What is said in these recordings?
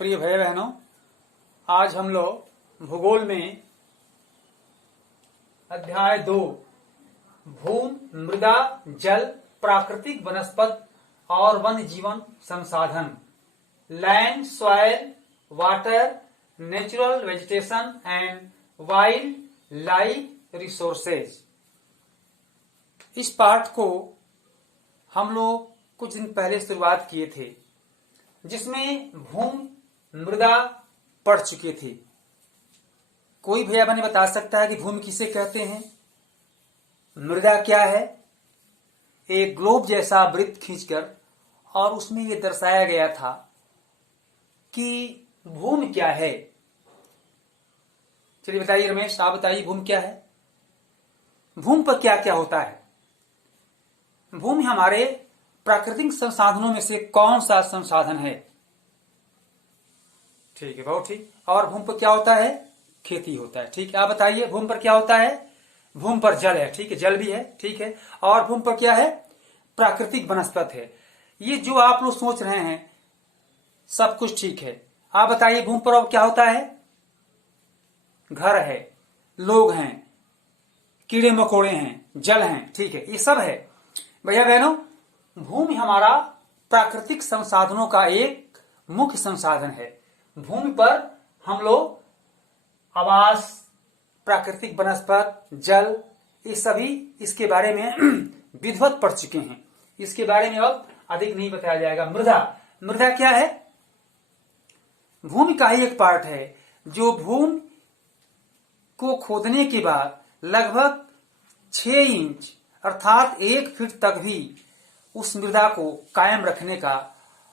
प्रिय भाई बहनों, आज हम लोग भूगोल में अध्याय 2 भूमि, मृदा, जल, प्राकृतिक वनस्पति और वन्य जीवन संसाधन, land, soil, water, natural vegetation and wild life resources. इस पाठ को हम लोग कुछ दिन पहले शुरुआत किए थे, जिसमें भूमि, मृदा पढ़ चुके थे। कोई भैया बने बता सकता है कि भूमि किसे कहते हैं, मृदा क्या है? एक ग्लोब जैसा वृत्त खींचकर और उसमें यह दर्शाया गया था कि भूमि क्या है। चलिए बताइए रमेश, आप बताइए भूमि क्या है? भूमि पर क्या क्या होता है? भूमि हमारे प्राकृतिक संसाधनों में से कौन सा संसाधन है? ठीक है, बहुत ठीक। और भूमि पर क्या होता है? खेती होता है। ठीक है, आप बताइए भूमि पर क्या होता है? भूमि पर जल है। ठीक है, जल भी है। ठीक है, और भूमि पर क्या है? प्राकृतिक वनस्पति है। ये जो आप लोग सोच रहे हैं सब कुछ ठीक है। आप बताइए भूमि पर अब क्या होता है? घर है, लोग हैं, कीड़े मकोड़े हैं, जल हैं। ठीक है, ये सब है। भैया बहनों, भूमि हमारा प्राकृतिक संसाधनों का एक मुख्य संसाधन है। भूमि पर हम लोग आवास, प्राकृतिक वनस्पति, जल, ये सभी इसके बारे में विधिवत पढ़ चुके हैं। इसके बारे में अब अधिक नहीं बताया जाएगा। मृदा, मृदा क्या है? भूमि का ही एक पार्ट है जो भूमि को खोदने के बाद लगभग 6 इंच अर्थात 1 फीट तक भी उस मृदा को कायम रखने का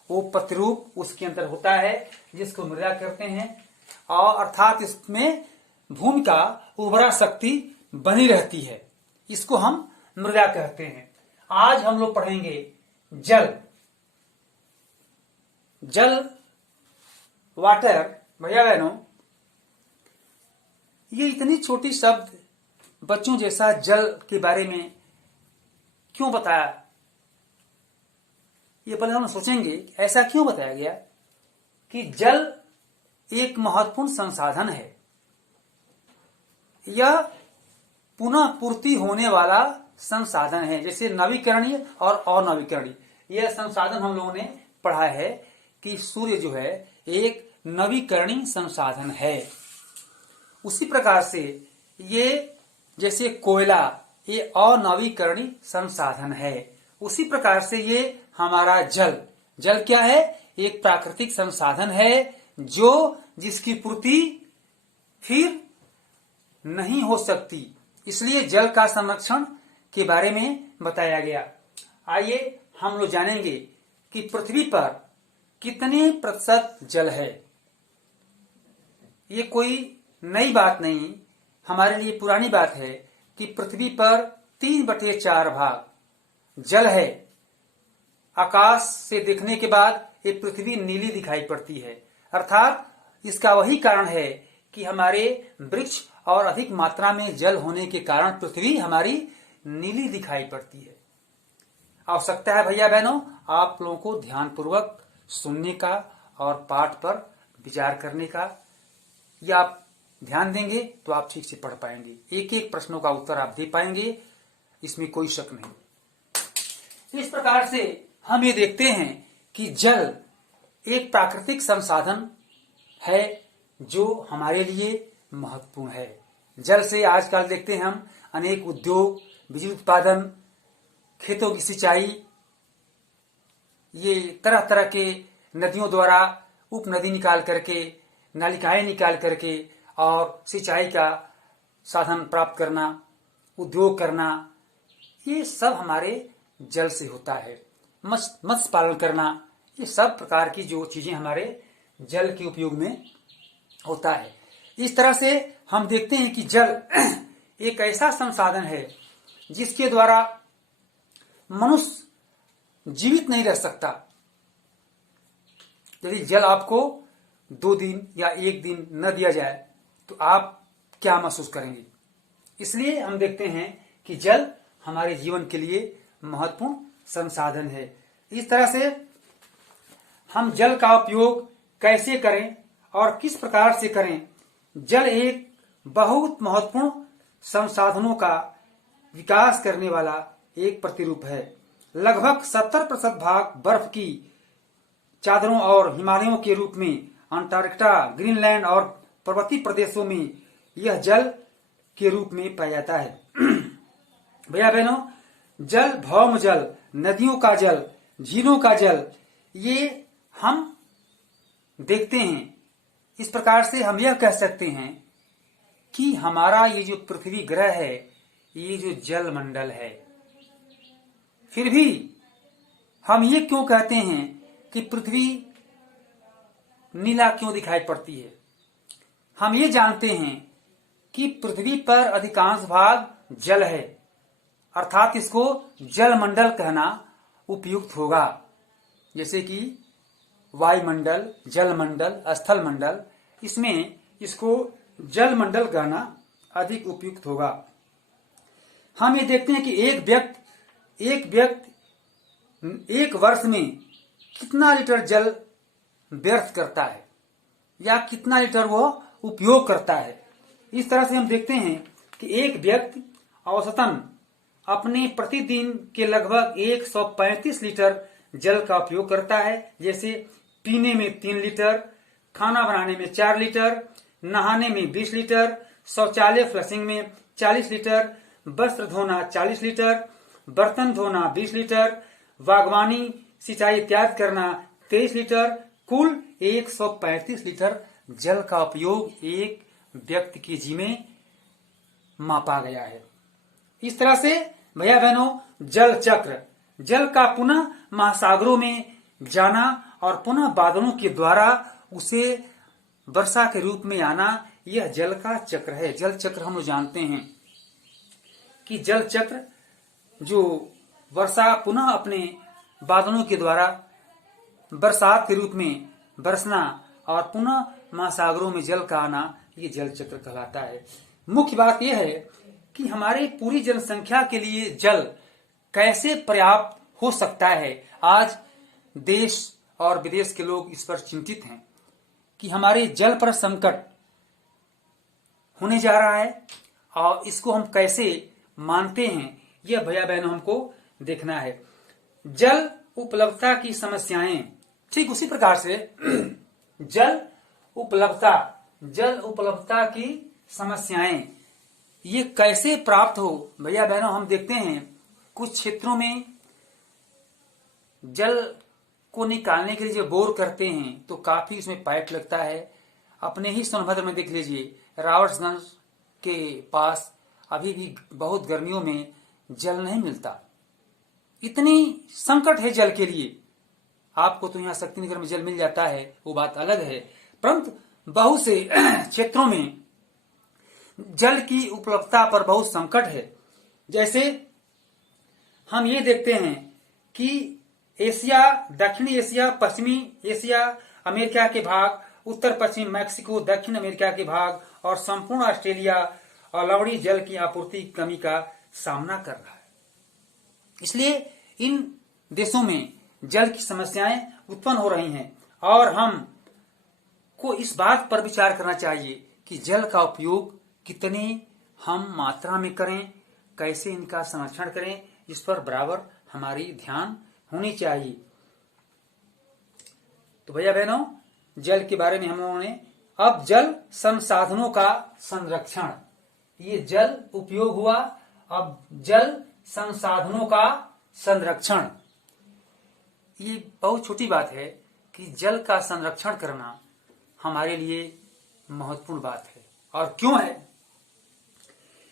वो प्रतिरूप उसके अंदर होता है, जिसको मृदा कहते हैं। और अर्थात इसमें भूमि का उर्वरा शक्ति बनी रहती है, इसको हम मृदा कहते हैं। आज हम लोग पढ़ेंगे जल। जल, वाटर। भैया बहनों, ये इतनी छोटी शब्द बच्चों जैसा जल के बारे में क्यों बताया? ये पहले हम सोचेंगे ऐसा क्यों बताया गया कि जल एक महत्वपूर्ण संसाधन है। यह पुनः पूर्ति होने वाला संसाधन है, जैसे नवीकरणीय और अनवीकरणीय। यह संसाधन हम लोगों ने पढ़ा है कि सूर्य जो है एक नवीकरणीय संसाधन है। उसी प्रकार से ये जैसे कोयला ये अनवीकरणीय संसाधन है, उसी प्रकार से ये हमारा जल। जल क्या है? एक प्राकृतिक संसाधन है जो जिसकी पूर्ति फिर नहीं हो सकती, इसलिए जल का संरक्षण के बारे में बताया गया। आइए हम लोग जानेंगे कि पृथ्वी पर कितने प्रतिशत जल है। ये कोई नई बात नहीं, हमारे लिए पुरानी बात है कि पृथ्वी पर 3/4 भाग जल है। आकाश से देखने के बाद ये पृथ्वी नीली दिखाई पड़ती है, अर्थात इसका वही कारण है कि हमारे वृक्ष और अधिक मात्रा में जल होने के कारण पृथ्वी हमारी नीली दिखाई पड़ती है। आवश्यकता है भैया बहनों आप लोगों को ध्यानपूर्वक सुनने का और पाठ पर विचार करने का। या आप ध्यान देंगे तो आप ठीक से पढ़ पाएंगे, एक एक प्रश्नों का उत्तर आप दे पाएंगे, इसमें कोई शक नहीं। इस प्रकार से हम ये देखते हैं कि जल एक प्राकृतिक संसाधन है जो हमारे लिए महत्वपूर्ण है। जल से आजकल देखते हैं हम अनेक उद्योग, बिजली उत्पादन, खेतों की सिंचाई, ये तरह तरह के नदियों द्वारा उप नदी निकाल करके, नलिकाएं निकाल करके और सिंचाई का साधन प्राप्त करना, उद्योग करना, ये सब हमारे जल से होता है। मत्स्य पालन करना, ये सब प्रकार की जो चीजें हमारे जल के उपयोग में होता है। इस तरह से हम देखते हैं कि जल एक ऐसा संसाधन है जिसके द्वारा मनुष्य जीवित नहीं रह सकता। यदि जल आपको 2 दिन या 1 दिन न दिया जाए तो आप क्या महसूस करेंगे? इसलिए हम देखते हैं कि जल हमारे जीवन के लिए महत्वपूर्ण संसाधन है। इस तरह से हम जल का उपयोग कैसे करें और किस प्रकार से करें। जल एक बहुत महत्वपूर्ण संसाधनों का विकास करने वाला एक प्रतिरूप है। लगभग 70% भाग बर्फ की चादरों और हिमालयों के रूप में अंटार्कटिका, ग्रीनलैंड और पर्वतीय प्रदेशों में यह जल के रूप में पाया जाता है। भैया बहनों, जल, भौम जल, नदियों का जल, झीलों का जल, ये हम देखते हैं। इस प्रकार से हम यह कह सकते हैं कि हमारा ये जो पृथ्वी ग्रह है, ये जो जल मंडल है। फिर भी हम ये क्यों कहते हैं कि पृथ्वी नीला क्यों दिखाई पड़ती है? हम ये जानते हैं कि पृथ्वी पर अधिकांश भाग जल है, अर्थात इसको जलमंडल कहना उपयुक्त होगा। जैसे कि वायुमंडल, जलमंडल, स्थल मंडल, इसमें इसको जलमंडल कहना अधिक उपयुक्त होगा। हम ये देखते हैं कि एक व्यक्ति एक वर्ष में कितना लीटर जल व्यर्थ करता है या कितना लीटर वो उपयोग करता है। इस तरह से हम देखते हैं कि एक व्यक्ति औसतन अपने प्रतिदिन के लगभग 135 लीटर जल का उपयोग करता है। जैसे पीने में 3 लीटर, खाना बनाने में 4 लीटर, नहाने में 20 लीटर, शौचालय फ्लशिंग में 40 लीटर, वस्त्र धोना 40 लीटर, बर्तन धोना 20 लीटर, बागवानी, सिंचाई इत्यादि करना 23 लीटर, कुल 135 लीटर जल का उपयोग एक व्यक्ति के जी में मापा गया है। इस तरह से भैया बहनों, जल चक्र, जल का पुनः महासागरों में जाना और पुनः बादलों के द्वारा उसे वर्षा के रूप में आना, यह जल का चक्र है। जल चक्र हम लोग जानते हैं कि जल चक्र जो वर्षा पुनः अपने बादलों के द्वारा बरसात के रूप में बरसना और पुनः महासागरों में जल का आना, ये जल चक्र कहलाता है। मुख्य बात यह है कि हमारी पूरी जनसंख्या के लिए जल कैसे पर्याप्त हो सकता है। आज देश और विदेश के लोग इस पर चिंतित हैं कि हमारे जल पर संकट होने जा रहा है और इसको हम कैसे मानते हैं, यह भैया बहनों हमको देखना है। जल उपलब्धता की समस्याएं, ठीक उसी प्रकार से जल उपलब्धता की समस्याएं ये कैसे प्राप्त हो। भैया बहनों, हम देखते हैं कुछ क्षेत्रों में जल को निकालने के लिए जो बोर करते हैं तो काफी उसमें पाइप लगता है। अपने ही सोनभद्र में देख लीजिए, रावटगंज के पास अभी भी बहुत गर्मियों में जल नहीं मिलता। इतनी संकट है जल के लिए। आपको तो यहाँ शक्तिनगर में जल मिल जाता है, वो बात अलग है, परंतु बहुत से क्षेत्रों में जल की उपलब्धता पर बहुत संकट है। जैसे हम ये देखते हैं कि एशिया, दक्षिणी एशिया, पश्चिमी एशिया, अमेरिका के भाग, उत्तर पश्चिम मैक्सिको, दक्षिण अमेरिका के भाग और संपूर्ण ऑस्ट्रेलिया और लवड़ी जल की आपूर्ति की कमी का सामना कर रहा है। इसलिए इन देशों में जल की समस्याएं उत्पन्न हो रही हैं और हम को इस बात पर विचार करना चाहिए कि जल का उपयोग कितनी हम मात्रा में करें, कैसे इनका संरक्षण करें, इस पर बराबर हमारी ध्यान होनी चाहिए। तो भैया बहनों, जल के बारे में हम लोगों ने अब जल संसाधनों का संरक्षण, ये जल उपयोग हुआ, अब जल संसाधनों का संरक्षण। ये बहुत छोटी बात है कि जल का संरक्षण करना हमारे लिए महत्वपूर्ण बात है। और क्यों है?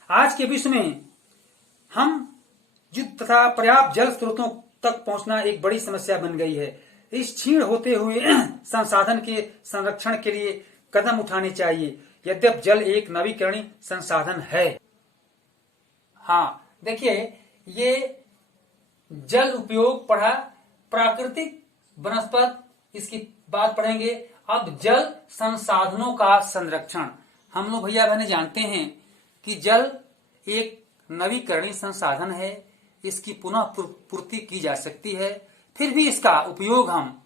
आज के विश्व में हम युद्ध तथा पर्याप्त जल स्रोतों तक पहुंचना एक बड़ी समस्या बन गई है। इस क्षीण होते हुए संसाधन के संरक्षण के लिए कदम उठाने चाहिए। यद्यपि जल एक नवीकरणीय संसाधन है। हाँ, देखिए, ये जल उपयोग पढ़ा, प्राकृतिक वनस्पत, इसकी बात पढ़ेंगे। अब जल संसाधनों का संरक्षण। हम लोग भैया बहने जानते हैं कि जल एक नवीकरणीय संसाधन है, इसकी पुनः पूर्ति की जा सकती है। फिर भी इसका उपयोग हम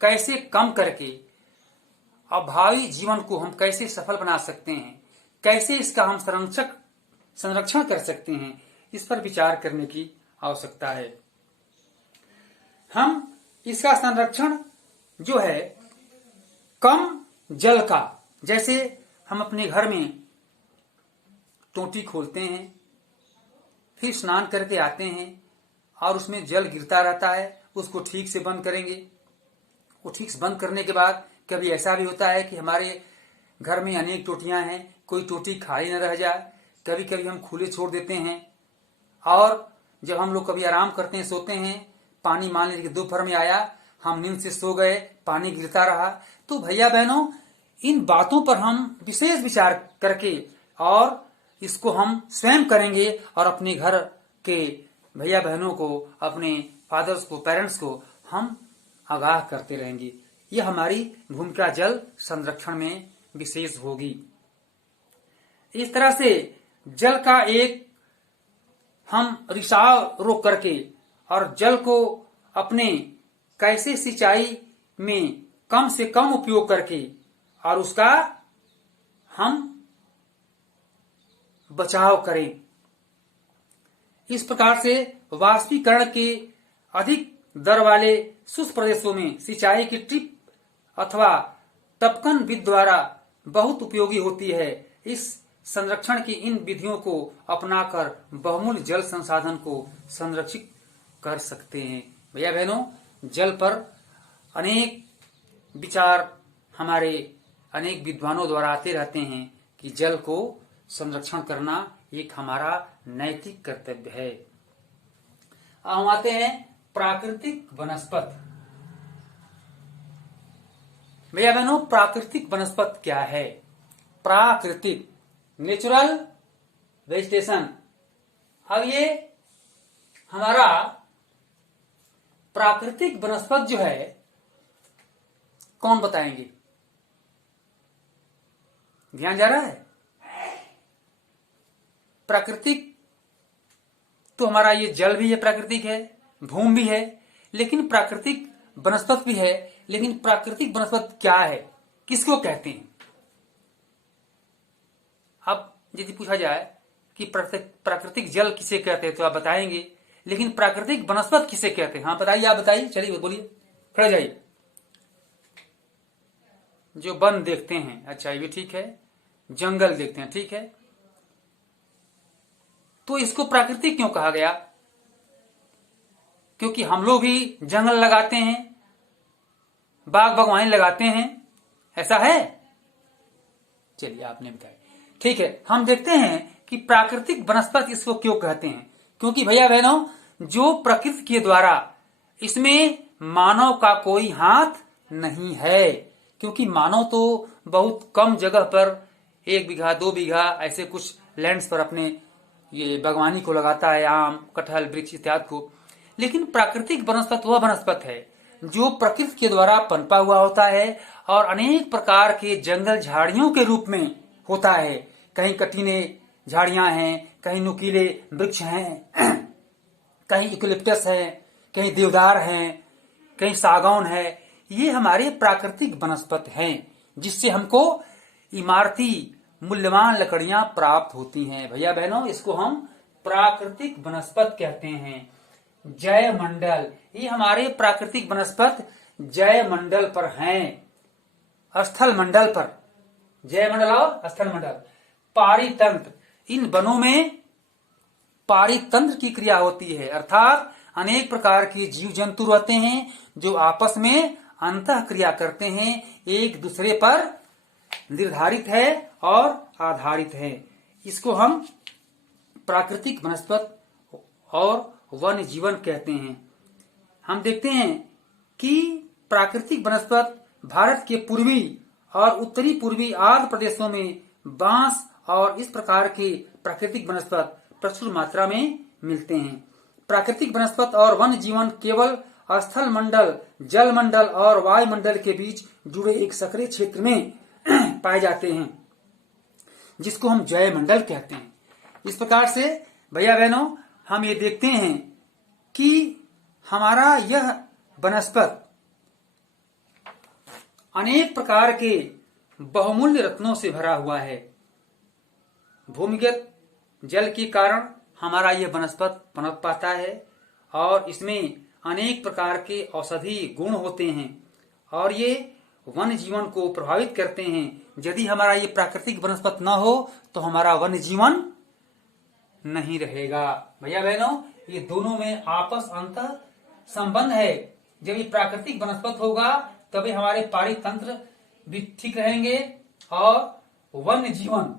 कैसे कम करके और भावी जीवन को हम कैसे सफल बना सकते हैं, कैसे इसका हम संरक्षण कर सकते हैं, इस पर विचार करने की आवश्यकता है। हम इसका संरक्षण जो है कम जल का, जैसे हम अपने घर में टोटी खोलते हैं, फिर स्नान करके आते हैं और उसमें जल गिरता रहता है, उसको ठीक से बंद करेंगे। वो ठीक से बंद करने के बाद कभी ऐसा भी होता है कि हमारे घर में अनेक टोटियां हैं, कोई टोटी खाली न रह जाए, कभी कभी हम खुले छोड़ देते हैं। और जब हम लोग कभी आराम करते हैं, सोते हैं, पानी मान लीजिए दोपहर में आया, हम नींद से सो गए, पानी गिरता रहा, तो भैया बहनों इन बातों पर हम विशेष विचार करके और इसको हम स्वयं करेंगे और अपने घर के भैया बहनों को, अपने फादर्स को, पेरेंट्स को हम आगाह करते रहेंगे। यह हमारी भूमिका जल संरक्षण में विशेष होगी। इस तरह से जल का एक हम रिसाव रोक करके और जल को अपने कैसे सिंचाई में कम से कम उपयोग करके और उसका हम बचाव करें। इस प्रकार से वाष्पीकरण के अधिक दर वाले शुष्क प्रदेशों में सिंचाई की ड्रिप अथवा टपकन विधि द्वारा बहुत उपयोगी होती है। इस संरक्षण की इन विधियों को अपनाकर बहुमूल्य जल संसाधन को संरक्षित कर सकते हैं। भैया बहनों जल पर अनेक विचार हमारे अनेक विद्वानों द्वारा आते रहते हैं कि जल को संरक्षण करना एक हमारा नैतिक कर्तव्य है। हम आते हैं प्राकृतिक वनस्पत। भैया बहनों प्राकृतिक वनस्पत क्या है? प्राकृतिक नेचुरल वेजिटेशन। अब ये हमारा प्राकृतिक वनस्पत जो है कौन बताएंगे? ध्यान जा रहा है? प्राकृतिक तो हमारा ये जल भी है, प्राकृतिक है, भूमि भी है, लेकिन प्राकृतिक वनस्पत भी है। लेकिन प्राकृतिक वनस्पत क्या है, किसको कहते हैं? अब यदि पूछा जाए कि प्राकृतिक जल किसे कहते हैं तो आप बताएंगे, लेकिन प्राकृतिक वनस्पत किसे कहते हैं? हाँ बताइए, आप बताइए, चलिए बोलिए, खड़े जाइए। जो वन देखते हैं, अच्छा ये ठीक है, जंगल देखते हैं, ठीक है, तो इसको प्राकृतिक क्यों कहा गया? क्योंकि हम लोग भी जंगल लगाते हैं, बाग बागवानी लगाते हैं, ऐसा है? चलिए आपने बताया, ठीक है। हम देखते हैं कि प्राकृतिक वनस्पत इसको क्यों कहते हैं। क्योंकि भैया बहनों जो प्रकृति के द्वारा, इसमें मानव का कोई हाथ नहीं है। क्योंकि मानव तो बहुत कम जगह पर 1 बीघा 2 बीघा ऐसे कुछ लैंड्स पर अपने ये बागवानी को लगाता है, आम, कटहल, वृक्ष इत्यादि को। लेकिन प्राकृतिक वनस्पत वह वनस्पत है जो प्रकृति के द्वारा पनपा हुआ होता है और अनेक प्रकार के जंगल झाड़ियों के रूप में होता है। कहीं कटीने झाड़ियां हैं, कहीं नुकीले वृक्ष हैं, कहीं यूकेलिप्टस है, कहीं देवदार हैं, कहीं सागौन है। ये हमारे प्राकृतिक वनस्पत हैं जिससे हमको इमारती मूल्यवान लकड़ियां प्राप्त होती हैं। भैया बहनों इसको हम प्राकृतिक वनस्पत कहते हैं। जय मंडल, ये हमारे प्राकृतिक वनस्पत जय मंडल पर हैं, स्थल मंडल पर, जय मंडल और स्थल मंडल। पारितंत्र, इन वनों में पारितंत्र की क्रिया होती है, अर्थात अनेक प्रकार के जीव जंतु रहते हैं जो आपस में अंतः क्रिया करते हैं, एक दूसरे पर निर्धारित है और आधारित है। इसको हम प्राकृतिक वनस्पत और वन्य जीवन कहते हैं। हम देखते हैं कि प्राकृतिक वनस्पत भारत के पूर्वी और उत्तरी पूर्वी आर्द्र प्रदेशों में बांस और इस प्रकार के प्राकृतिक वनस्पत प्रचुर मात्रा में मिलते हैं। प्राकृतिक वनस्पत और वन्य जीवन केवल स्थल मंडल, जल मंडल और वायुमंडल के बीच जुड़े एक सक्रिय क्षेत्र में पाए जाते हैं जिसको हम जय मंडल कहते हैं। इस प्रकार से भैया बहनों हम ये देखते हैं कि हमारा यह वनस्पत अनेक प्रकार के बहुमूल्य रत्नों से भरा हुआ है। भूमिगत जल के कारण हमारा यह वनस्पत पनप पाता है और इसमें अनेक प्रकार के औषधीय गुण होते हैं और ये वन जीवन को प्रभावित करते हैं। यदि हमारा ये प्राकृतिक वनस्पत न हो तो हमारा वन जीवन नहीं रहेगा। भैया बहनों, ये दोनों में आपस अंतर संबंध है। जब ये प्राकृतिक वनस्पत होगा तभी हमारे पारित तंत्र भी ठीक रहेंगे और वन जीवन,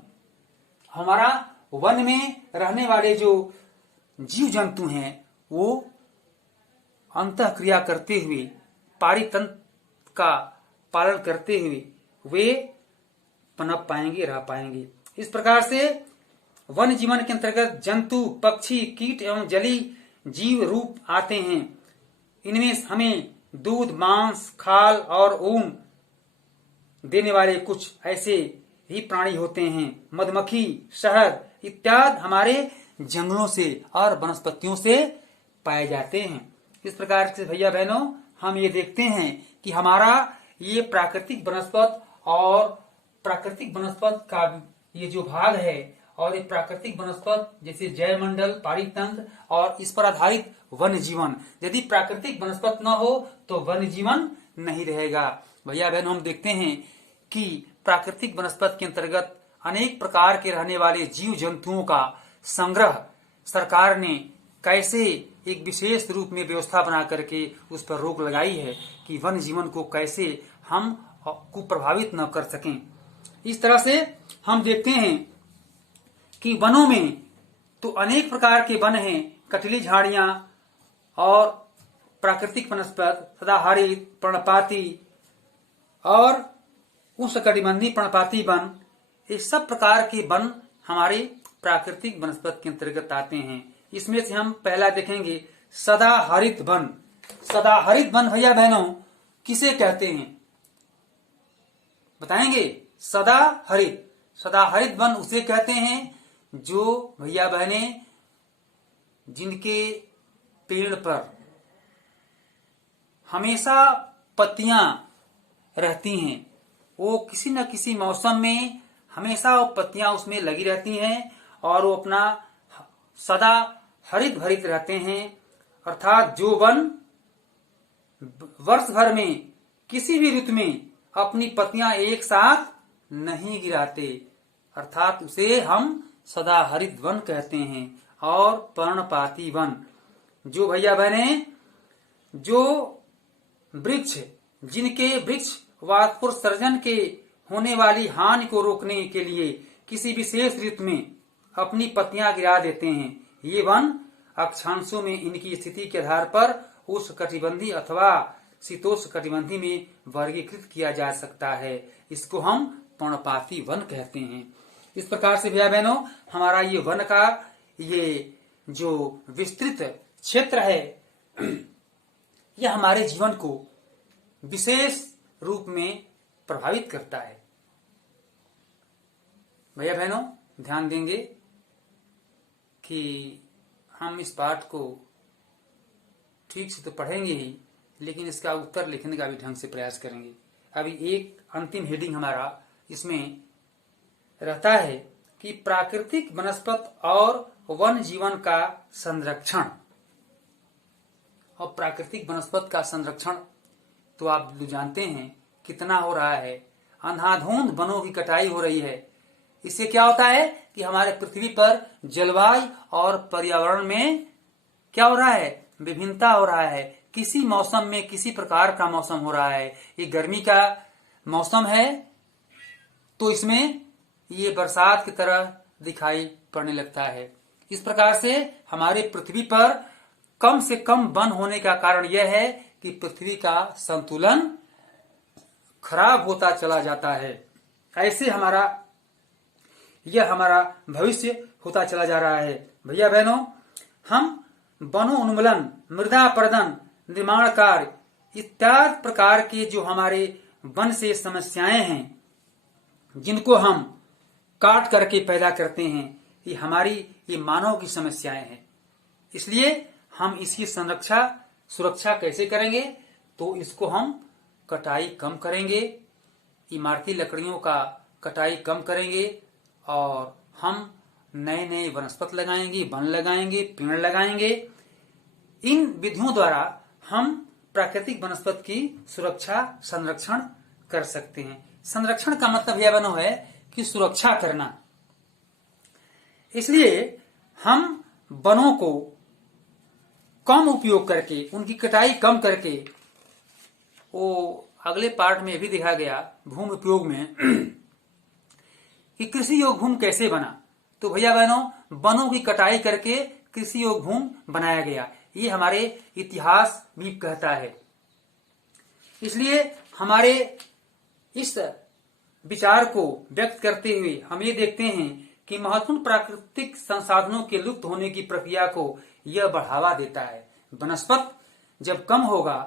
हमारा वन में रहने वाले जो जीव जंतु हैं वो अंतः क्रिया करते हुए, पारित तंत्र का पालन करते हुए वे पनप पाएंगे, रह पाएंगे। इस प्रकार से वन जीवन के अंतर्गत जंतु, पक्षी, कीट एवं जलीय जीव रूप आते हैं। इनमें हमें दूध, मांस, खाल और ऊन देने वाले कुछ ऐसे ही प्राणी होते हैं। मधुमक्खी, शहद इत्यादि हमारे जंगलों से और वनस्पतियों से पाए जाते हैं। इस प्रकार से भैया बहनों, हम ये देखते हैं कि हमारा ये प्राकृतिक वनस्पत और प्राकृतिक वनस्पत का ये जो भाग है और ये प्राकृतिक वनस्पत जैसे जैवमंडल, पारित तंत्र और इस पर आधारित वन जीवन, यदि प्राकृतिक वनस्पत न हो तो वन जीवन नहीं रहेगा। भैया बहन, हम देखते हैं कि प्राकृतिक वनस्पत के अंतर्गत अनेक प्रकार के रहने वाले जीव जंतुओं का संग्रह सरकार ने कैसे एक विशेष रूप में व्यवस्था बना करके उस पर रोक लगाई है कि वन जीवन को कैसे हम को प्रभावित न कर सकें। इस तरह से हम देखते हैं कि वनों में तो अनेक प्रकार के वन हैं, कटीली झाड़ियां और प्राकृतिक वनस्पत, सदाहरित, पर्णपाती और उष्णकटिबंधीय पर्णपाती वन, ये सब प्रकार के वन हमारे प्राकृतिक वनस्पत के अंतर्गत आते हैं। इसमें से हम पहला देखेंगे सदाहरित वन। सदाहरित वन भैया बहनों किसे कहते हैं बताएंगे? सदाहरित वन उसे कहते हैं जो भैया बहने जिनके पेड़ पर हमेशा पत्तियां रहती हैं, वो किसी न किसी मौसम में हमेशा वो पत्तियां उसमें लगी रहती हैं और वो अपना सदा हरित भरित रहते हैं। अर्थात जो वन वर्ष भर में किसी भी ऋतु में अपनी पत्तियां एक साथ नहीं गिराते, अर्थात उसे हम सदाहरित वन कहते हैं। और पर्णपाती वन, जो भैया बहने जो वृक्ष, जिनके वृक्ष वाष्पोत्सर्जन के होने वाली हानि को रोकने के लिए किसी विशेष ऋतु में अपनी पत्तियां गिरा देते हैं, ये वन अक्षांशों में इनकी स्थिति के आधार पर उष्णकटिबंधीय अथवा शीतोष्णकटिबंधीय में वर्गीकृत किया जा सकता है। इसको हम पर्णपाती वन कहते हैं। इस प्रकार से भैया बहनों, हमारा ये वन का ये जो विस्तृत क्षेत्र है यह हमारे जीवन को विशेष रूप में प्रभावित करता है। भैया बहनों ध्यान देंगे कि हम इस पाठ को ठीक से तो पढ़ेंगे ही, लेकिन इसका उत्तर लिखने का भी ढंग से प्रयास करेंगे। अभी एक अंतिम हेडिंग हमारा इसमें रहता है कि प्राकृतिक वनस्पत और वन जीवन का संरक्षण। और प्राकृतिक वनस्पत का संरक्षण तो आप जानते हैं कितना हो रहा है। अंधाधुंध वनों की कटाई हो रही है। इससे क्या होता है कि हमारे पृथ्वी पर जलवायु और पर्यावरण में क्या हो रहा है, विभिन्नता हो रहा है। किसी मौसम में किसी प्रकार का मौसम हो रहा है। ये गर्मी का मौसम है तो इसमें ये बरसात की तरह दिखाई पड़ने लगता है। इस प्रकार से हमारे पृथ्वी पर कम से कम वन होने का कारण यह है कि पृथ्वी का संतुलन खराब होता चला जाता है। ऐसे यह हमारा भविष्य होता चला जा रहा है। भैया बहनों, हम वनों उन्मूलन, मृदा अपरदन, निर्माण कार्य इत्यादि प्रकार के जो हमारे वन से समस्याएं हैं जिनको हम काट करके पैदा करते हैं, ये मानव की समस्याएं हैं। इसलिए हम इसकी सुरक्षा कैसे करेंगे? तो इसको हम कटाई कम करेंगे, इमारती लकड़ियों का कटाई कम करेंगे और हम नए नए वनस्पति लगाएंगे, वन लगाएंगे, पेड़ लगाएंगे। इन विधियों द्वारा हम प्राकृतिक वनस्पति की सुरक्षा संरक्षण कर सकते हैं। संरक्षण का मतलब यह बनो है कि सुरक्षा करना। इसलिए हम वनों को कम उपयोग करके, उनकी कटाई कम करके, वो अगले पार्ट में भी दिखा गया भूमि उपयोग में कि कृषि योग्य भूमि कैसे बना। तो भैया बहनों, वनों की कटाई करके कृषि योग्य भूमि बनाया गया, ये हमारे इतिहास भी कहता है। इसलिए हमारे इस विचार को व्यक्त करते हुए हम ये देखते हैं कि महत्वपूर्ण प्राकृतिक संसाधनों के लुप्त होने की प्रक्रिया को यह बढ़ावा देता है। वनस्पति जब कम होगा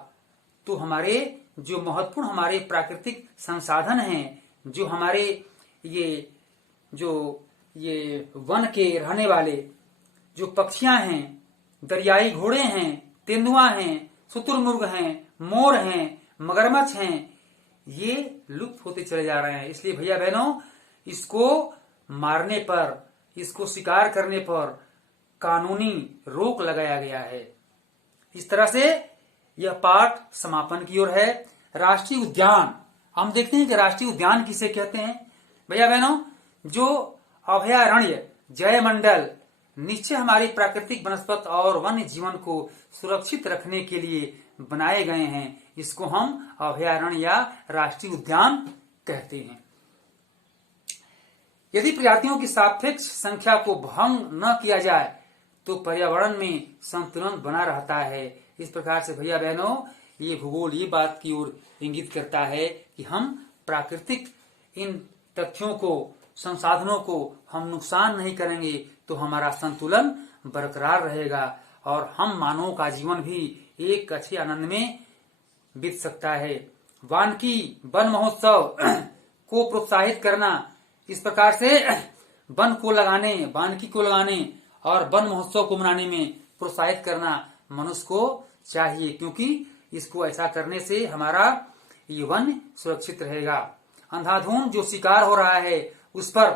तो हमारे जो महत्वपूर्ण हमारे प्राकृतिक संसाधन हैं, जो हमारे ये वन के रहने वाले जो पक्षियां हैं, दरियाई घोड़े हैं, तेंदुआ हैं, शुतुरमुर्ग हैं, मोर हैं, मगरमच्छ हैं, ये लुप्त होते चले जा रहे हैं। इसलिए भैया बहनों, इसको मारने पर, इसको शिकार करने पर कानूनी रोक लगाया गया है। इस तरह से यह पाठ समापन की ओर है। राष्ट्रीय उद्यान, हम देखते हैं कि राष्ट्रीय उद्यान किसे कहते हैं। भैया बहनों, जो अभयारण्य, जैवमंडल निश्चय हमारी प्राकृतिक वनस्पति और वन्य जीवन को सुरक्षित रखने के लिए बनाए गए हैं, इसको हम अभयारण्य या राष्ट्रीय उद्यान कहते हैं। यदि प्रजातियों की सापेक्ष संख्या को भंग न किया जाए तो पर्यावरण में संतुलन बना रहता है। इस प्रकार से भैया बहनों, ये भूगोल ये बात की ओर इंगित करता है कि हम प्राकृतिक इन तथ्यों को, संसाधनों को हम नुकसान नहीं करेंगे तो हमारा संतुलन बरकरार रहेगा और हम मानवों का जीवन भी एक अच्छे आनंद में बीत सकता है। वानिकी वन महोत्सव को प्रोत्साहित करना, इस प्रकार से वन को लगाने, वानिकी को लगाने और वन महोत्सव को मनाने में प्रोत्साहित करना मनुष्य को चाहिए, क्योंकि इसको ऐसा करने से हमारा ये वन सुरक्षित रहेगा। अंधाधुंध जो शिकार हो रहा है उस पर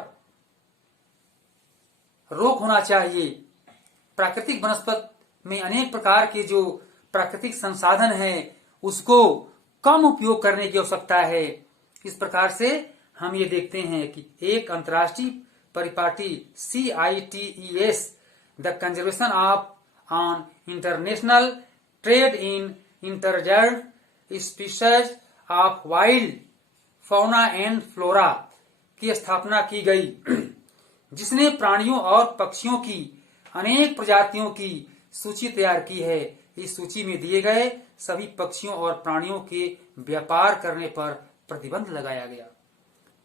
रोक होना चाहिए। प्राकृतिक वनस्पति में अनेक प्रकार के जो प्राकृतिक संसाधन है उसको कम उपयोग करने की आवश्यकता है। इस प्रकार से हम ये देखते हैं कि एक अंतर्राष्ट्रीय परिपाटी CITES, the conservation of on international trade in endangered species of wild fauna and flora की स्थापना की गई, जिसने प्राणियों और पक्षियों की अनेक प्रजातियों की सूची तैयार की है। इस सूची में दिए गए सभी पक्षियों और प्राणियों के व्यापार करने पर प्रतिबंध लगाया गया।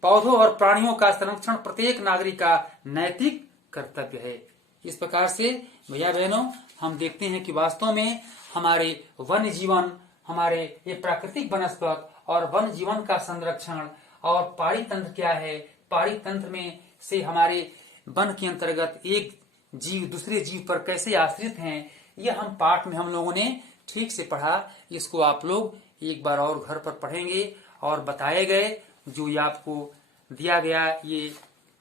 पौधों और प्राणियों का संरक्षण प्रत्येक नागरिक का नैतिक कर्तव्य है। इस प्रकार से भैया बहनों, हम देखते हैं कि वास्तव में हमारे वन्य जीवन, हमारे ये प्राकृतिक वनस्पति और वन जीवन का संरक्षण और पारी तंत्र क्या है, पारी तंत्र में से हमारे वन के अंतर्गत एक जीव दूसरे जीव पर कैसे आश्रित हैं, यह हम पाठ में हम लोगों ने ठीक से पढ़ा। इसको आप लोग एक बार और घर पर पढ़ेंगे और बताए गए जो ये आपको दिया गया, ये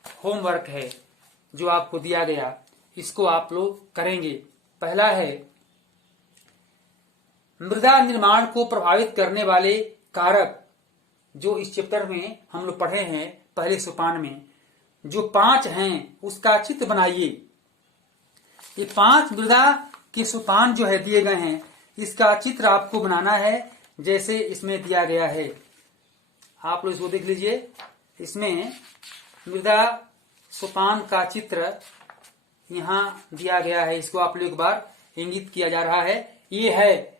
होमवर्क है जो आपको दिया गया, इसको आप लोग करेंगे। पहला है मृदा निर्माण को प्रभावित करने वाले कारक, जो इस चैप्टर में हम लोग पढ़े हैं पहले सोपान में, जो 5 हैं उसका चित्र बनाइए। ये 5 मृदा के सोपान जो है दिए गए हैं, इसका चित्र आपको बनाना है जैसे इसमें दिया गया है। आप लोग इसको देख लीजिए, इसमें मृदा सोपान का चित्र यहाँ दिया गया है। इसको आप लोग एक बार इंगित किया जा रहा है। ये है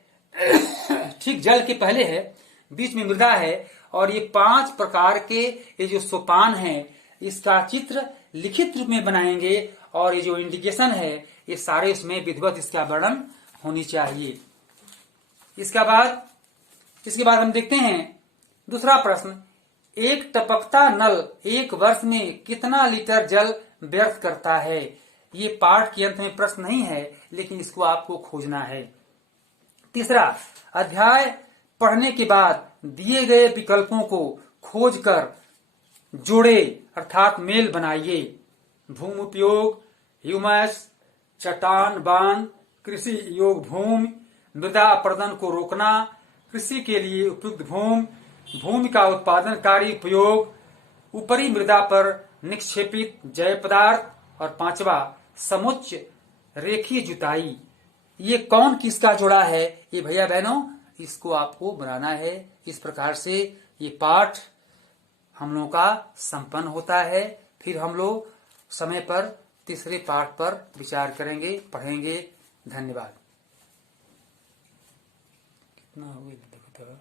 ठीक जल के पहले है, बीच में मृदा है और ये 5 प्रकार के ये जो सोपान है इसका चित्र लिखित रूप में बनाएंगे और ये जो इंडिकेशन है ये सारे इसमें विधिवत इसका वर्णन होनी चाहिए। इसके बाद हम देखते हैं दूसरा प्रश्न, एक टपकता नल एक वर्ष में कितना लीटर जल व्यर्थ करता है। ये पाठ के अंत में प्रश्न नहीं है, लेकिन इसको आपको खोजना है। तीसरा, अध्याय पढ़ने के बाद दिए गए विकल्पों को खोज कर जोड़े अर्थात मेल बनाइए। भूमि उपयोग, ह्यूमस, चट्टान बांध, कृषि योग भूमि, मृदा अपरदन को रोकना, कृषि के लिए उपयुक्त भूमि, भूमि का उत्पादनकारी उपयोग, ऊपरी मृदा पर निक्षेपित जैव पदार्थ, और 5वां समुच्च रेखीय जुताई। ये कौन किसका जोड़ा है, ये भैया बहनों इसको आपको बनाना है। इस प्रकार से ये पाठ हम लोगों का संपन्न होता है। फिर हम लोग समय पर तीसरे पाठ पर विचार करेंगे, पढ़ेंगे। धन्यवाद। कितना हो गया देखो तो।